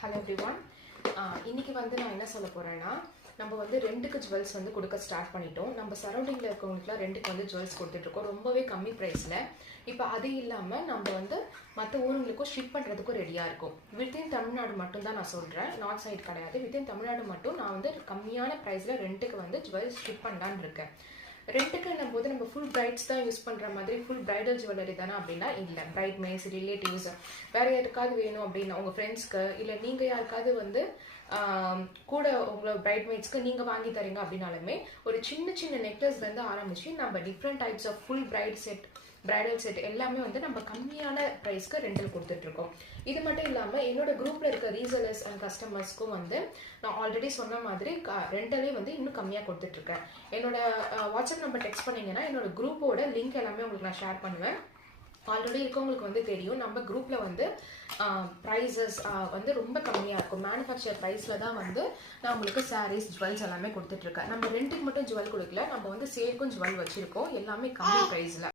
Hello everyone. இன்னைக்கு வந்து நான் என்ன சொல்ல போகிறேன்னா, நம்ம வந்து ரெண்டுக்கு ஜுவல்ஸ் வந்து கொடுக்க ஸ்டார்ட் பண்ணிட்டோம். நம்ம சரௌண்டிங்கில் இருக்கவங்களுக்குலாம் ரெண்டுக்கு வந்து ஜுவல்ஸ் கொடுத்துட்ருக்கோம் ரொம்பவே கம்மி ப்ரைஸில். இப்போ அது இல்லாமல் நம்ம வந்து மற்ற ஊருங்களுக்கும் ஷிப் பண்ணுறதுக்கும் ரெடியாக இருக்கும். வித்தின் தமிழ்நாடு மட்டும்தான் நான் சொல்கிறேன், நார்த் சைடு கிடையாது. வித்தின் தமிழ்நாடு மட்டும் நான் வந்து கம்மியான ப்ரைஸில் ரெண்டுக்கு வந்து ஜுவல்ஸ் ஷிப் பண்ணலான்னு இருக்கேன். ரெண்டுக்குன்னும் போது நம்ம ஃபுல் பிரைட்ஸ் தான் யூஸ் பண்ணுற மாதிரி ஃபுல் பிரைடல் ஜுவல்லரி தானே அப்படின்னா இல்லை. பிரைட் மேட்ஸ், ரிலேட்டிவ்ஸ், வேறு யாருக்காவது வேணும் அப்படின்னா உங்கள் ஃப்ரெண்ட்ஸ்க்கு இல்லை நீங்கள் யாருக்காவது வந்து கூட உங்களோட பிரைட் மேட்ஸ்க்கு நீங்கள் வாங்கி தரீங்க அப்படின்னாலுமே ஒரு சின்ன சின்ன நெக்லஸ்லேருந்து ஆரம்பித்து நம்ம different types of full bridal set எல்லாமே வந்து நம்ம கம்மியான ப்ரைஸ்க்கு ரெண்டில் கொடுத்துட்ருக்கோம். இது மட்டும் இல்லாமல் என்னோட குரூப்பில் இருக்க ரீசெலர்ஸ் அண்ட் கஸ்டமர்ஸ்க்கும் வந்து நான் ஆல்ரெடி சொன்ன மாதிரி ரெண்டலே வந்து இன்னும் கம்மியாக கொடுத்துட்ருக்கேன். என்னோட வாட்ஸ்அப் நம்பர் டெக்ஸ்ட் பண்ணிங்கன்னா என்னோட குரூப்போட லிங்க் எல்லாமே உங்களுக்கு நான் ஷேர் பண்ணுவேன். ஆல்ரெடி இருக்கவங்களுக்கு வந்து தெரியும், நம்ம குரூப்பில் வந்து ப்ரைஸஸ் வந்து ரொம்ப கம்மியாக இருக்கும். மேனுஃபேக்சர் ப்ரைஸில் தான் வந்து நான் உங்களுக்கு சாரீஸ், ஜுவல்ஸ் எல்லாமே கொடுத்துட்ருக்கேன். நம்ம ரெண்டுக்கு மட்டும் ஜுவல் கொடுக்கல, நம்ம வந்து சேல்க்கும் ஜுவல் வச்சுருக்கோம், எல்லாமே கம்மி ப்ரைஸில்.